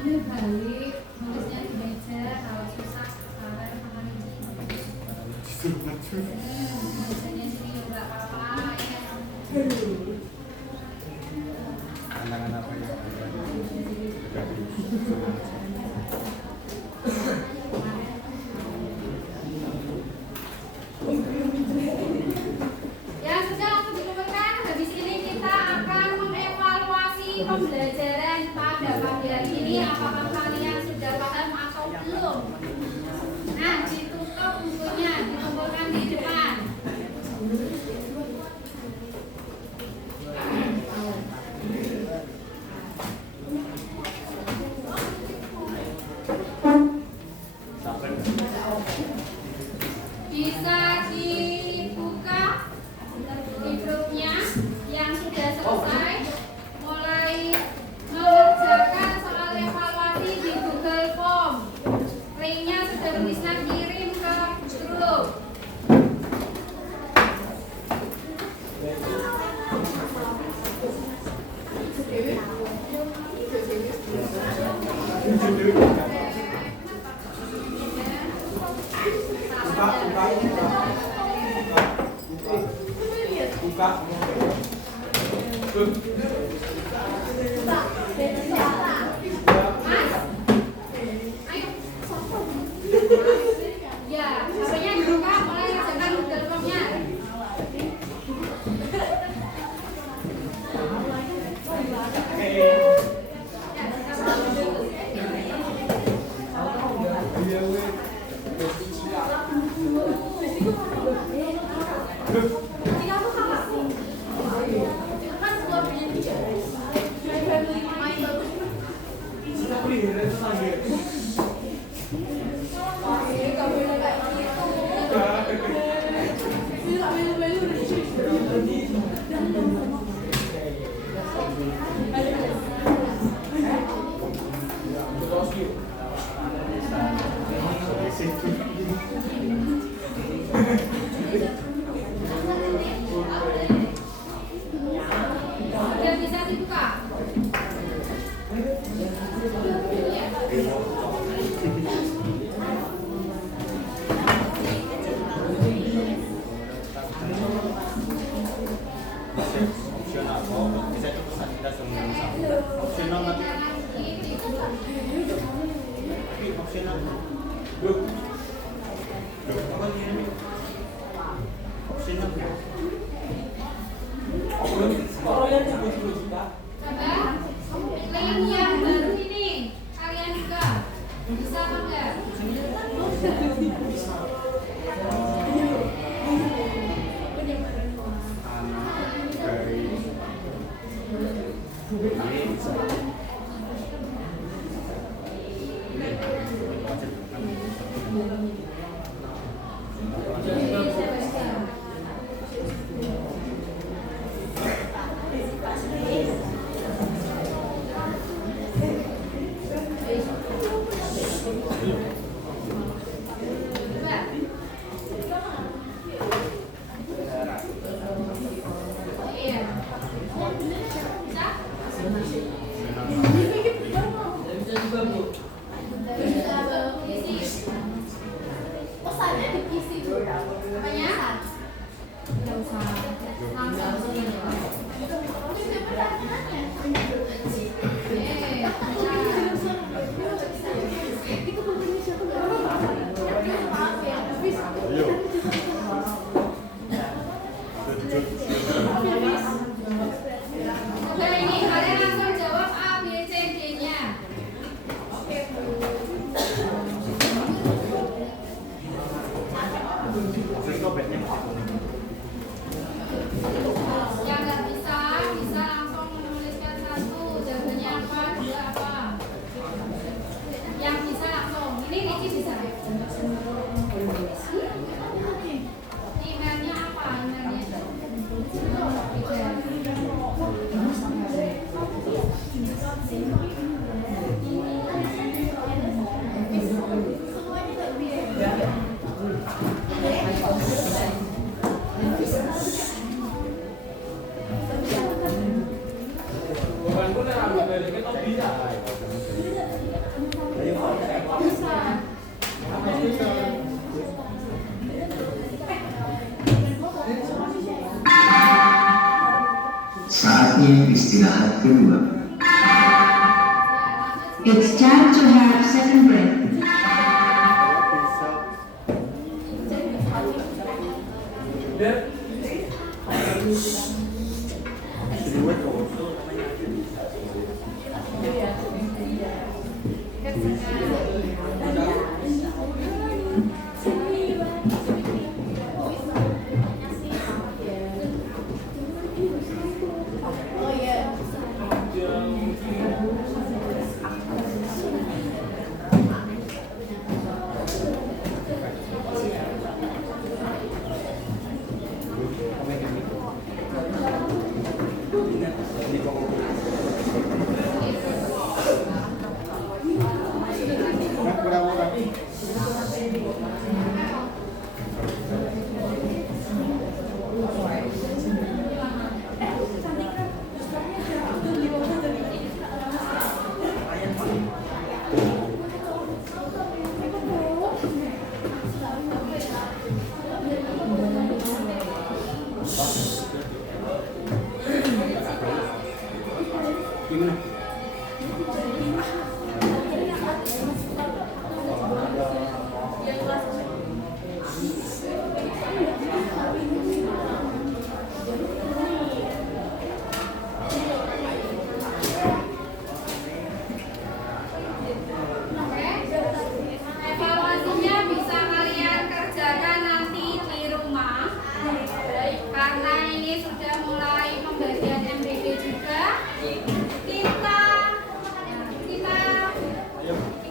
Ini balik, nulisnya di meja, kalau susah sabar sama nulisnya sini juga apa-apa ya. Tantangan apa yang kalian hadapi? Ya sudah langsung dikumpulkan. Habis ini kita akan mengevaluasi pembelajaran pada pagi hari ini. Apakah kalian sudah paham atau belum? Nah, ditutup bukunya, dikumpulkan di depan. Bisa dibuka di grupnya yang sudah selesai, mulai mengerjakan soal evaluasi Ya, HP-nya dibuka, mulai kerjakan teleponnya. Udah bisa dibuka. Opsional, bisa cepat kita semua. Opsional nanti. Opsional. Opsional. Coba link yang baru ini kalian buka. Bisa apa enggak? Iya. Oke, ini kalian langsung jawab A, B, C, D-nya. Yang nggak bisa langsung menuliskan satu, jawabannya apa, dua apa. Yang bisa langsung, ini Riki bisa. Emailnya apa? Emailnya Saatnya istirahat kedua. It's time to have second breath.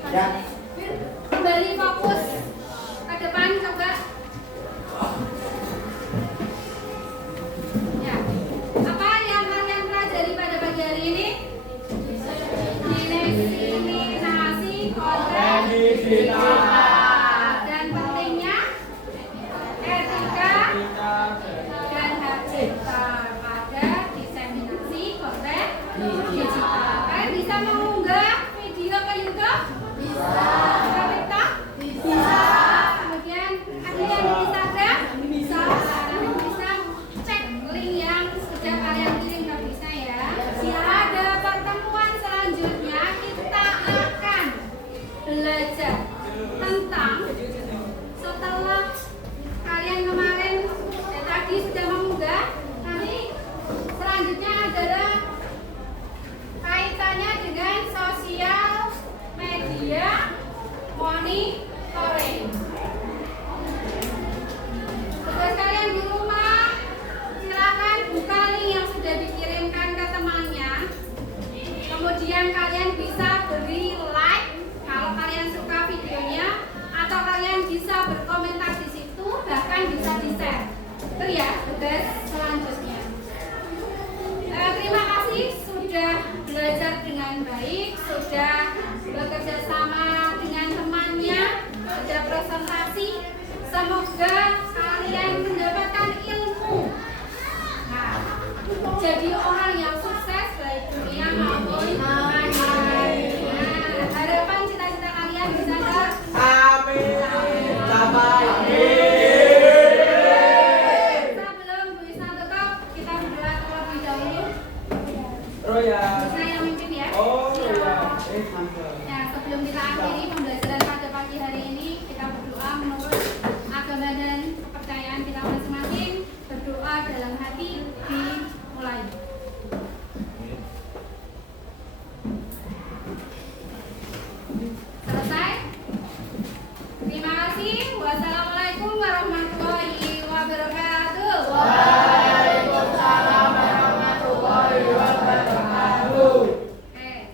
Kembali fokus ke depan coba. Ya. Apa yang kalian pelajari pada pagi hari ini? Diskriminasi konten digital dan pentingnya etika dan hak cipta pada diseminasi konten digital. Kalian bisa mengunggah video ke YouTube? Bisa. Ke TikTok? Bisa. Kemudian ada yang di Instagram? Bisa. Kalian bisa cek link yang sudah kalian kirim ke bisa ya. Pada pertemuan selanjutnya kita akan belajar tentang setelah kalian kemarin tadi sudah mengunggah, nanti selanjutnya adalah kaitannya dengan sosial media monitoring. Tugas kalian di rumah, silakan buka link yang sudah dikirimkan ke temannya. Kemudian kalian bisa beri like kalau kalian suka videonya, atau kalian bisa berkomentar di situ, bahkan bisa di-share. Itu ya tugas selanjutnya. Terima kasih sudah belajar dengan baik, sudah bekerja sama dengan temannya, sudah presentasi. Semoga kalian mendapatkan ilmu. Nah, jadi orang yang sukses baik dunia maupun akhirat. Nah, harapan cita-cita kalian bisa ter Sebelum Bu Isna tutup, kita berdoa terlebih dahulu. Oh ya. Saya yang mimpin ya. Oh ya. Ya, sebelum kita akhiri